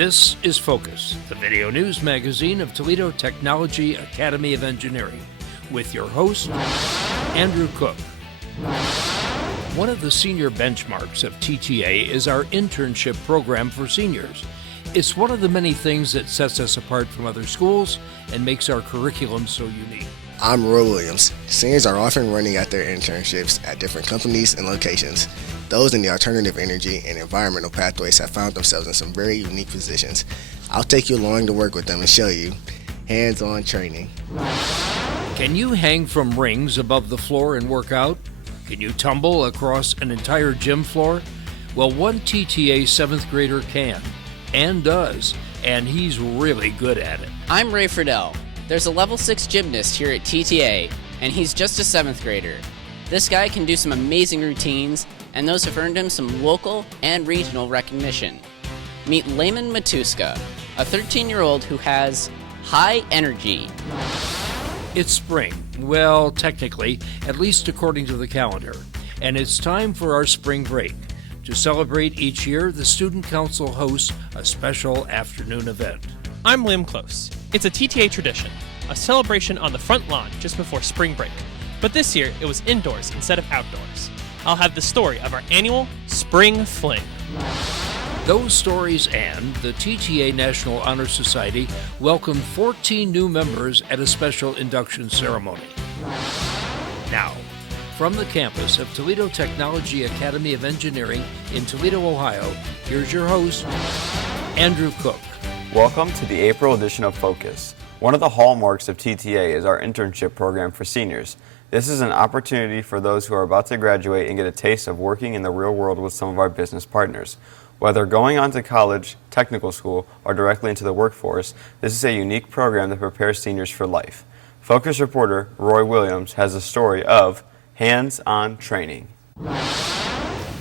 This is Focus, the video news magazine of Toledo Technology Academy of Engineering, with your host, Andrew Cook. One of the senior benchmarks of TTA is our internship program for seniors. It's one of the many things that sets us apart from other schools and makes our curriculum so unique. I'm Roy Williams. Seniors are often running at their internships at different companies and locations. Those in the alternative energy and environmental pathways have found themselves in some very unique positions. I'll take you along to work with them and show you hands-on training. Can you hang from rings above the floor and work out? Can you tumble across an entire gym floor? Well, one TTA 7th grader can, and does, and he's really good at it. I'm Ray Friedel. There's a level 6 gymnast here at TTA, and he's just a 7th grader. This guy can do some amazing routines, and those have earned him some local and regional recognition. Meet Laymen Matuska, a 13-year-old who has high energy. It's spring. Well, technically, at least according to the calendar. And it's time for our spring break. To celebrate each year, the Student Council hosts a special afternoon event. I'm Liam Close. It's a TTA tradition, a celebration on the front lawn just before spring break. But this year, it was indoors instead of outdoors. I'll have the story of our annual Spring Fling. Those stories and the TTA National Honor Society welcomed 14 new members at a special induction ceremony. Now, from the campus of Toledo Technology Academy of Engineering in Toledo, Ohio, here's your host, Andrew Cook. Welcome to the April edition of Focus. One of the hallmarks of TTA is our internship program for seniors. This is an opportunity for those who are about to graduate and get a taste of working in the real world with some of our business partners. Whether going on to college, technical school, or directly into the workforce, this is a unique program that prepares seniors for life. Focus reporter Roy Williams has a story of hands-on training.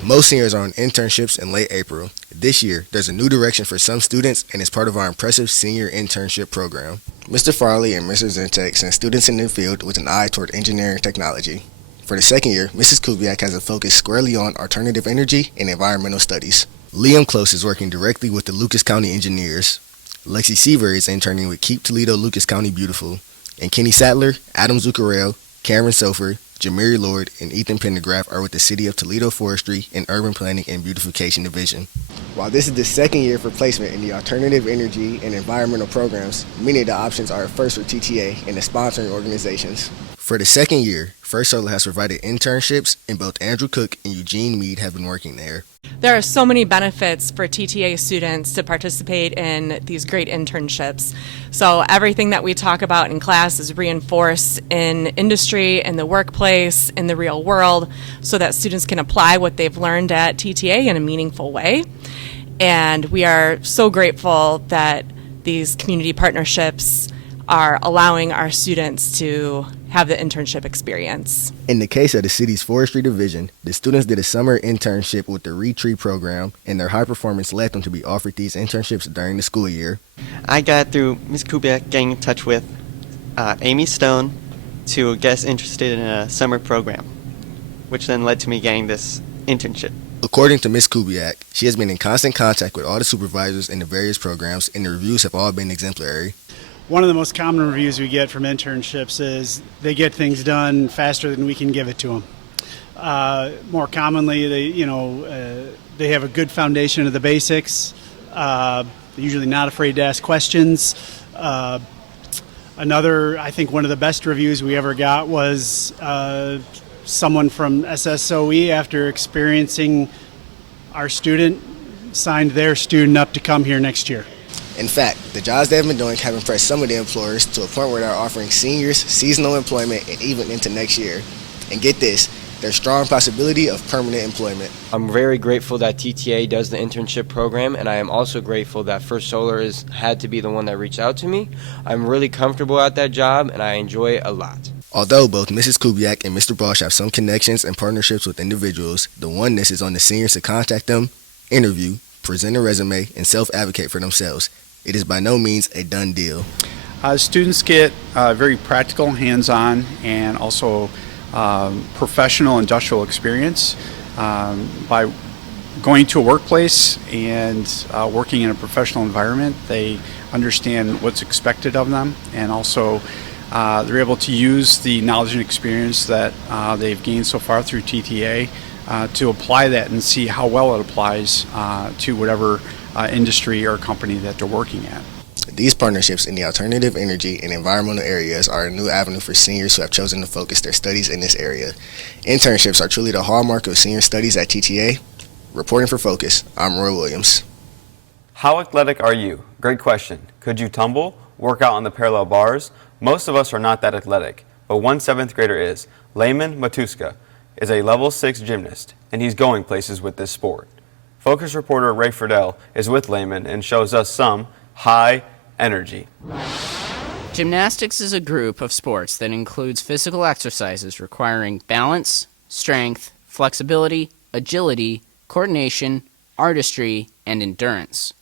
Most seniors are on internships in late April. This year, there's a new direction for some students, and it's part of our impressive senior internship program. Mr. Farley and Mr. Zentek send students in the field with an eye toward engineering technology. For the second year, Mrs. Kubiak has a focus squarely on alternative energy and environmental studies. Liam Close is working directly with the Lucas County engineers. Lexi Seaver is interning with Keep Toledo Lucas County Beautiful. And Kenny Sattler, Adam Zuccarello, Cameron Sofer, Jamiri Lord, and Ethan Pendergraph are with the City of Toledo Forestry and Urban Planning and Beautification Division. While this is the second year for placement in the alternative energy and environmental programs, many of the options are a first for TTA and the sponsoring organizations. For the second year, First Solar has provided internships, and both Andrew Cook and Eugene Mead have been working there. There are so many benefits for TTA students to participate in these great internships. So everything that we talk about in class is reinforced in industry, in the workplace, in the real world, so that students can apply what they've learned at TTA in a meaningful way. And we are so grateful that these community partnerships are allowing our students to have the internship experience. In the case of the city's forestry division, the students did a summer internship with the Retree program, and their high performance led them to be offered these internships during the school year. I got through Ms. Kubiak getting in touch with Amy Stone to get us interested in a summer program, which then led to me getting this internship. According to Ms. Kubiak, she has been in constant contact with all the supervisors in the various programs, and the reviews have all been exemplary. One of the most common reviews we get from internships is they get things done faster than we can give it to them. More commonly, they have a good foundation of the basics. They're usually not afraid to ask questions. Another, I think one of the best reviews we ever got was someone from SSOE, after experiencing our student, signed their student up to come here next year. In fact, the jobs they've been doing have impressed some of the employers to a point where they're offering seniors seasonal employment and even into next year. And get this, there's strong possibility of permanent employment. I'm very grateful that TTA does the internship program, and I am also grateful that First Solar had to be the one that reached out to me. I'm really comfortable at that job, and I enjoy it a lot. Although both Mrs. Kubiak and Mr. Bosch have some connections and partnerships with individuals, the oneness is on the seniors to contact them, interview, present a resume, and self-advocate for themselves. It is by no means a done deal. Students get very practical, hands-on, and also professional industrial experience by going to a workplace and working in a professional environment, they understand what's expected of them, and also they're able to use the knowledge and experience that they've gained so far through TTA to apply that and see how well it applies to whatever industry or company that they're working at. These partnerships in the alternative energy and environmental areas are a new avenue for seniors who have chosen to focus their studies in this area. Internships are truly the hallmark of senior studies at TTA. Reporting for Focus, I'm Roy Williams. How athletic are you? Great question. Could you tumble, work out on the parallel bars? Most of us are not that athletic, but one 7th grader is. Laymen Matuska is a level 6 gymnast, and he's going places with this sport. Focus reporter Ray Friedel is with Laymen and shows us some high energy. Gymnastics is a group of sports that includes physical exercises requiring balance, strength, flexibility, agility, coordination, artistry, and endurance.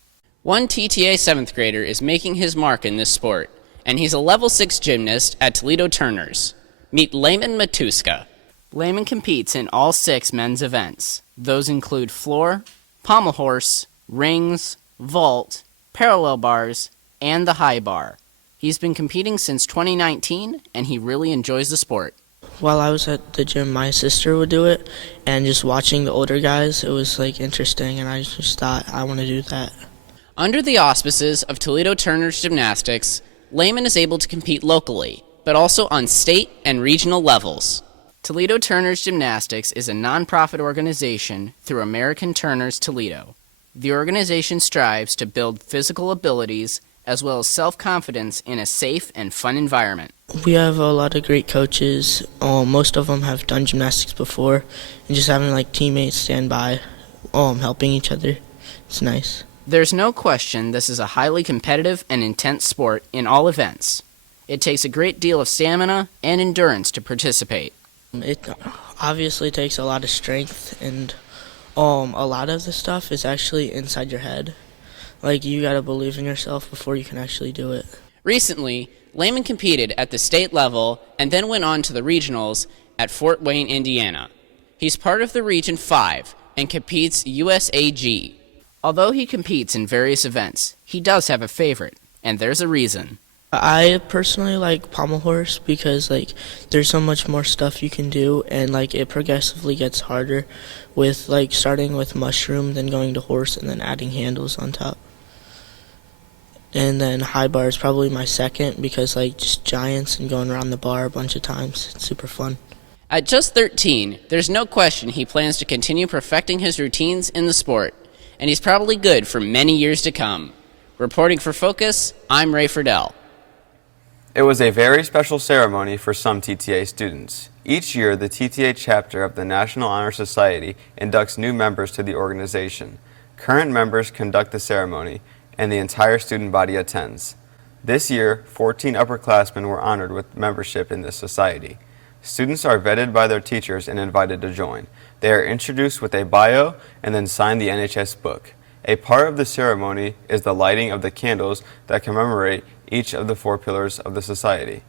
One TTA 7th grader is making his mark in this sport, and he's a level 6 gymnast at Toledo Turners. Meet Laymen Matuska. Laymen competes in all 6 men's events. Those include floor, pommel horse, rings, vault, parallel bars, and the high bar. He's been competing since 2019, and he really enjoys the sport. While I was at the gym, my sister would do it, and just watching the older guys, it was interesting, and I just thought I want to do that. Under the auspices of Toledo Turners Gymnastics, Laymen is able to compete locally, but also on state and regional levels. Toledo Turners Gymnastics is a nonprofit organization through American Turners Toledo. The organization strives to build physical abilities as well as self-confidence in a safe and fun environment. We have a lot of great coaches. Most of them have done gymnastics before, and just having teammates stand by, helping each other. It's nice. There's no question this is a highly competitive and intense sport in all events. It takes a great deal of stamina and endurance to participate. It obviously takes a lot of strength, and a lot of the stuff is actually inside your head. You gotta believe in yourself before you can actually do it. Recently, Laymen competed at the state level and then went on to the regionals at Fort Wayne, Indiana. He's part of the Region 5 and competes USAG. Although he competes in various events, he does have a favorite, and there's a reason. I personally like pommel horse because there's so much more stuff you can do, and it progressively gets harder with starting with mushroom, then going to horse, and then adding handles on top. And then high bar is probably my second because just giants and going around the bar a bunch of times. It's super fun. At just 13, there's no question he plans to continue perfecting his routines in the sport, and he's probably good for many years to come. Reporting for Focus, I'm Ray Friedel. It was a very special ceremony for some TTA students. Each year, the TTA chapter of the National Honor Society inducts new members to the organization. Current members conduct the ceremony, and the entire student body attends. This year, 14 upperclassmen were honored with membership in this society. Students are vetted by their teachers and invited to join. They are introduced with a bio and then sign the NHS book. A part of the ceremony is the lighting of the candles that commemorate each of the 4 pillars of the society.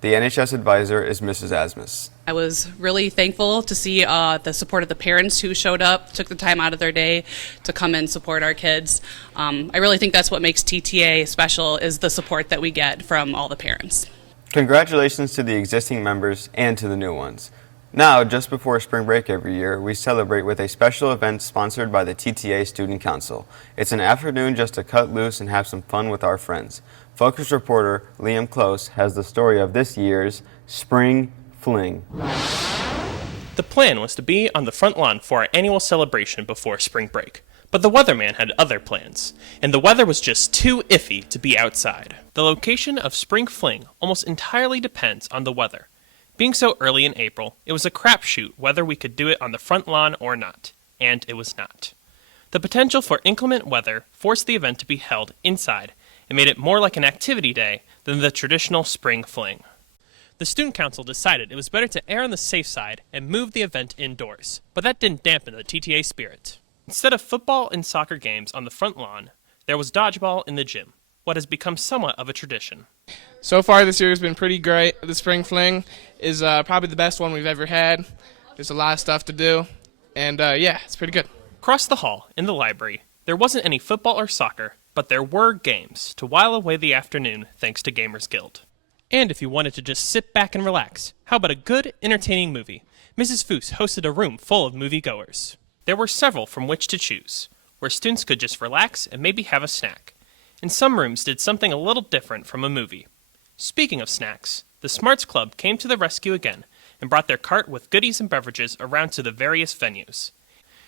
The NHS advisor is Mrs. Asmus. I was really thankful to see the support of the parents who showed up, took the time out of their day to come and support our kids. I really think that's what makes TTA special, is the support that we get from all the parents. Congratulations to the existing members and to the new ones. Now, just before spring break every year, we celebrate with a special event sponsored by the TTA Student Council. It's an afternoon just to cut loose and have some fun with our friends. Focus reporter Liam Close has the story of this year's Spring Fling. The plan was to be on the front lawn for our annual celebration before spring break, but the weatherman had other plans, and the weather was just too iffy to be outside. The location of Spring Fling almost entirely depends on the weather. Being so early in April, it was a crapshoot whether we could do it on the front lawn or not, and it was not. The potential for inclement weather forced the event to be held inside and made it more like an activity day than the traditional spring fling. The student council decided it was better to err on the safe side and move the event indoors, but that didn't dampen the TTA spirit. Instead of football and soccer games on the front lawn, there was dodgeball in the gym, what has become somewhat of a tradition. So far this year has been pretty great. The spring fling is probably the best one we've ever had. There's a lot of stuff to do, and it's pretty good. Across the hall, in the library, there wasn't any football or soccer, but there were games to while away the afternoon thanks to Gamers Guild. And if you wanted to just sit back and relax, how about a good, entertaining movie? Mrs. Foose hosted a room full of moviegoers. There were several from which to choose, where students could just relax and maybe have a snack. And some rooms did something a little different from a movie. Speaking of snacks, the Smarts Club came to the rescue again and brought their cart with goodies and beverages around to the various venues.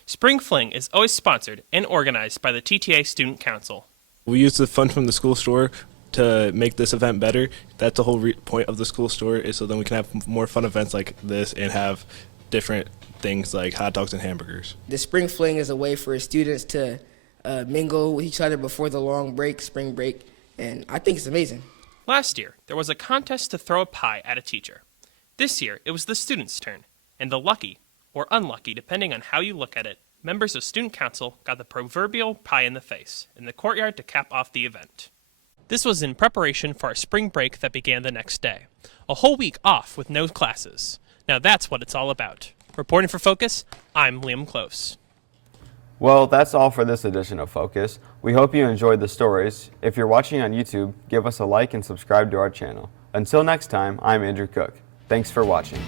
Spring Fling is always sponsored and organized by the TTA Student Council. We use the funds from the school store to make this event better. That's the whole point of the school store, is so then we can have more fun events like this and have different things like hot dogs and hamburgers. The Spring Fling is a way for students to mingle with each other before the long break, spring break, and I think it's amazing. Last year, there was a contest to throw a pie at a teacher. This year, it was the students' turn, and the lucky, or unlucky depending on how you look at it, members of Student Council got the proverbial pie in the face in the courtyard to cap off the event. This was in preparation for our spring break that began the next day. A whole week off with no classes. Now that's what it's all about. Reporting for Focus, I'm Liam Close. Well, that's all for this edition of Focus. We hope you enjoyed the stories. If you're watching on YouTube, give us a like and subscribe to our channel. Until next time, I'm Andrew Cook. Thanks for watching.